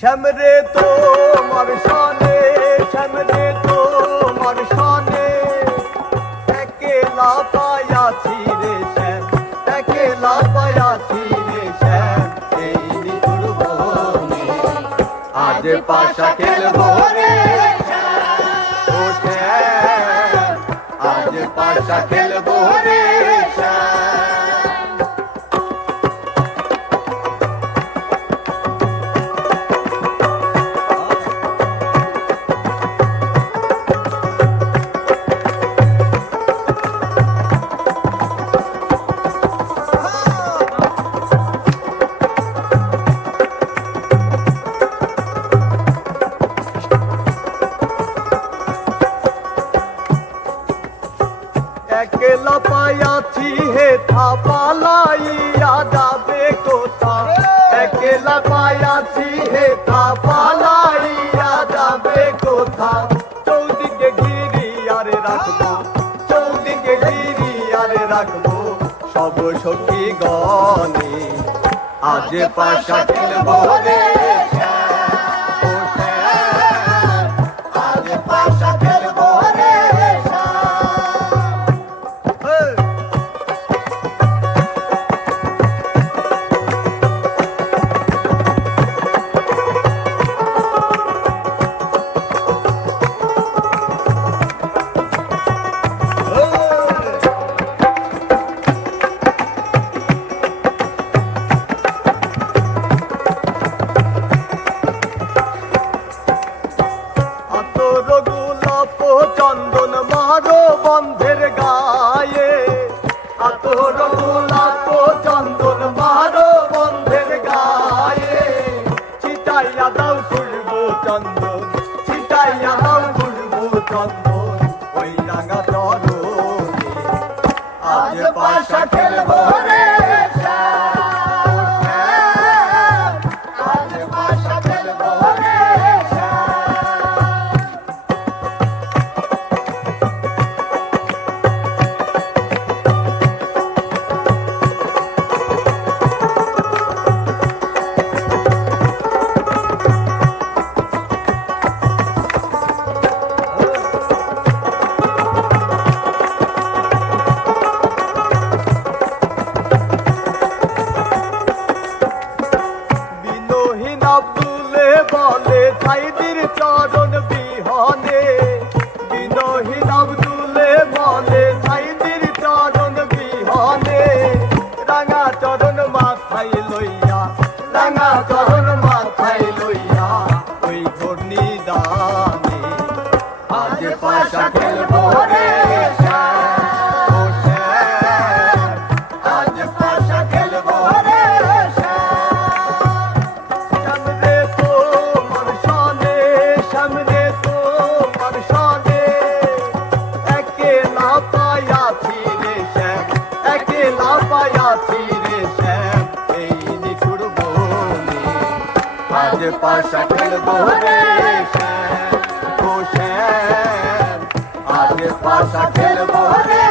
শ্যামরে তোমার সনে, শ্যামরে তোমার সনে, একলা পায়াছি রে শ্যাম, একলা পায়াছি রে শ্যাম, এই নিঠুর বনে আজ পাশা খেলবো রে শ্যাম, ও শ্যাম, আজ পাশা খেলবো রে শ্যাম। একলা পায়াছি হে থা পালাইয়া যাবে কোথা, একলা পায়াছি হে থা পালাইয়া যাবে কোথা, চৌদিকে ঘিরি আরে রাখবো, চৌদিকে ঘিরি আরে রাখবো সব সখী গণে, আজ পাশা খেলবো রে শ্যাম, ও শ্যাম, আজ পাশা খেলবো রে শ্যাম। চন্দন মারো বন্ধের গায়ে, আতর গোলাপ চন্দন মারো বন্ধের গায়ে, ছিটাইয়া দাও খুশবু চন্দন, ছিটাইয়া দাও খুশবু চন্দন, ওই রাঙা চরণে আজ পাশা খেলবো রে শ্যাম, আজ পাশা খেলবো রে শ্যাম। বলে সাইদির চরণ বিহনে, বিনহীন আব্দুলে বলে সাইদির চরণ বিহনে, রাঙা চরণ মাথায় লইয়া, রাঙা চরণ মাথায় লইয়া, ওই ঘূর্ণি দানে আজ পাশা খেলবো রে শ্যাম, ও শ্যাম, আজ পাশা খেলবো রে শ্যাম। সামনে তোমার সনে, একলা পায়াছি রে শ্যাম, একলা পায়াছি রে শ্যাম, এই নিঠুর বনে আজ পাশা খেলবো রে শ্যাম, ও শ্যাম, আজ পাশা খেলবো রে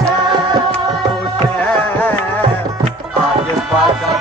শ্যাম, ও শ্যাম, আজ পাশা